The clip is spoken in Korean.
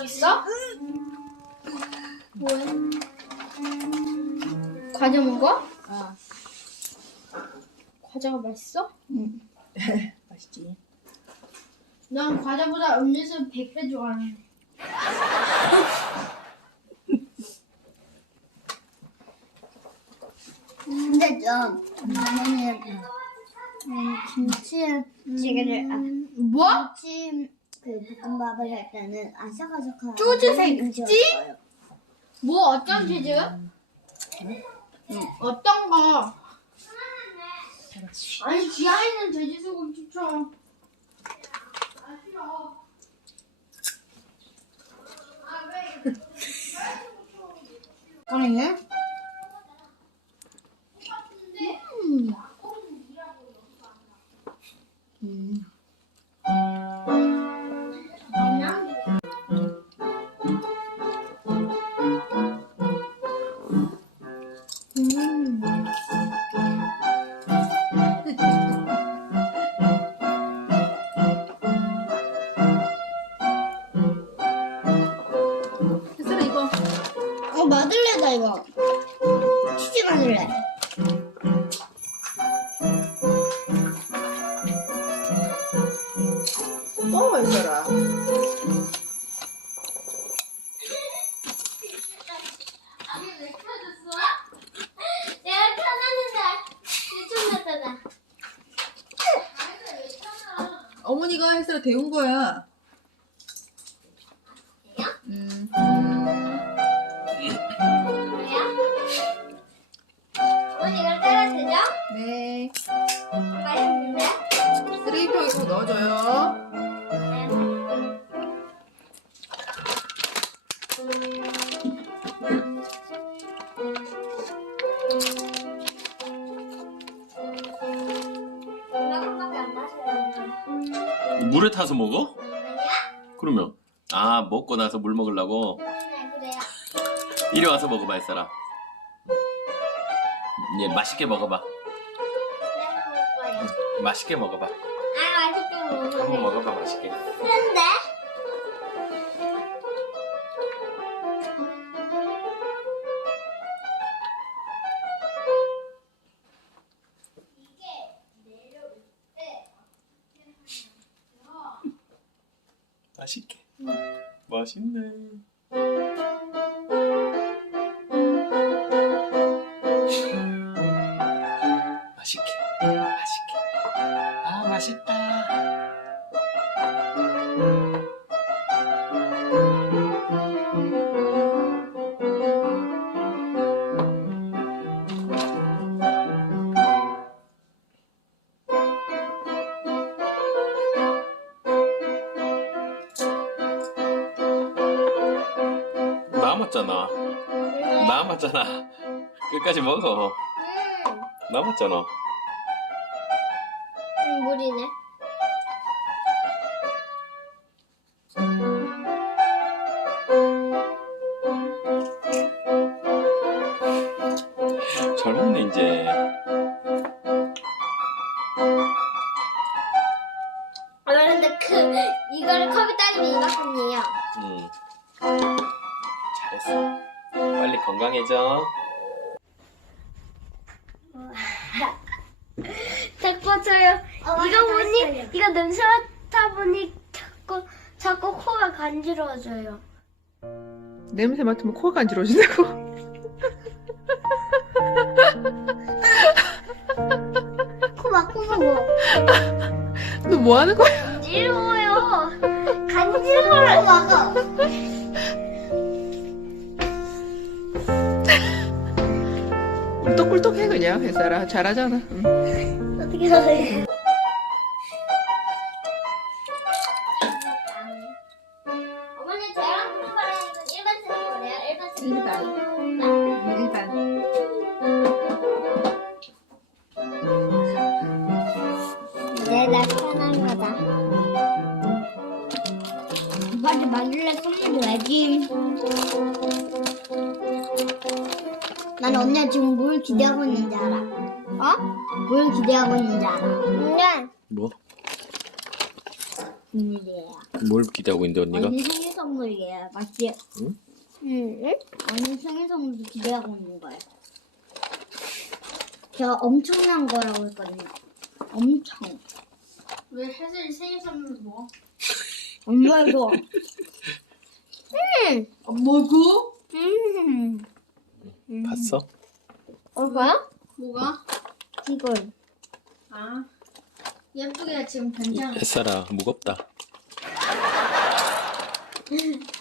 먹고 있어? 뭐해? 과자 먹어? 어. 과자가 맛있어? 맛있지. 난 과자보다 음료수 100배 좋아해. 근데 좀 나는 음, 김치찌개를 아, 뭐? 김치 그 볶음밥을 할 때는 아삭아삭한 음식을 먹어요. 뭐 어떤 치즈? 어떤 거? 아니 지하에 있는 돼지 소금 추천. 아 싫어. 그러네. 마들레다 이거. 치즈 마들레. 어 유튜브 잖아 어머니가 햇살아 데운 거야. 언니 이걸 따라 되죠? 네. 맛있는데? 쓰레기통에 꼭 넣어줘요. 이만큼밖에 안 마셔요. 물에 타서 먹어? 아니야? 그러면 아 먹고 나서 물 먹으려고 네 그래요. 이리 와서 먹어봐 이 사람. 얘 맛있게 먹어봐. 맛있게 먹어봐. 아 맛있게 한번 먹을래. 먹어봐 맛있게. 그런데 맛있게. 맛있네. 맛있다. 남았잖아. 남았잖아. 끝까지 먹어. 음, 남았잖아. 음 물이네. 잘 먹네 이제. 아 근데 그 이거를 컵에 따지면 이만큼이에요. 응. 잘했어. 빨리 건강해져. 딱 뻗쳐요. 이거 보니 이거 냄새 맡아 보니 자꾸 자꾸 코가 간지러워져요. 냄새 맡으면 코가 간지러워진다고. 코막 코보고 너 뭐 하는 거야? 간지러워요. 간지러워요. 막아. 꿀떡꿀떡해 그냥 햇살아 잘하잖아. 응. 어떻게 하세요? 1반 1반 내 나타난 거다. 오빠한테 마길래 선물 줘야지. 난 언니야 지금 뭘 기대하고 있는지 알아. 어? 뭘 기대하고 있는지 알아. 근데 뭐? 비밀이에요. 뭘 기대하고 있는데 언니가? 언니 생일 선물이에요. 맞지? 응? 언니 생일 선물도 기대하고 있는 거예요. 제가 엄청난 거라고 했거든요. 엄청. 왜 혜슬이 생일 선물 뭐? 엄마 이거. 뭐고? 음. 봤어? 뭐야? 뭐가? 이걸. 아 예쁘게 지금 괜찮아. 햇살아 무겁다.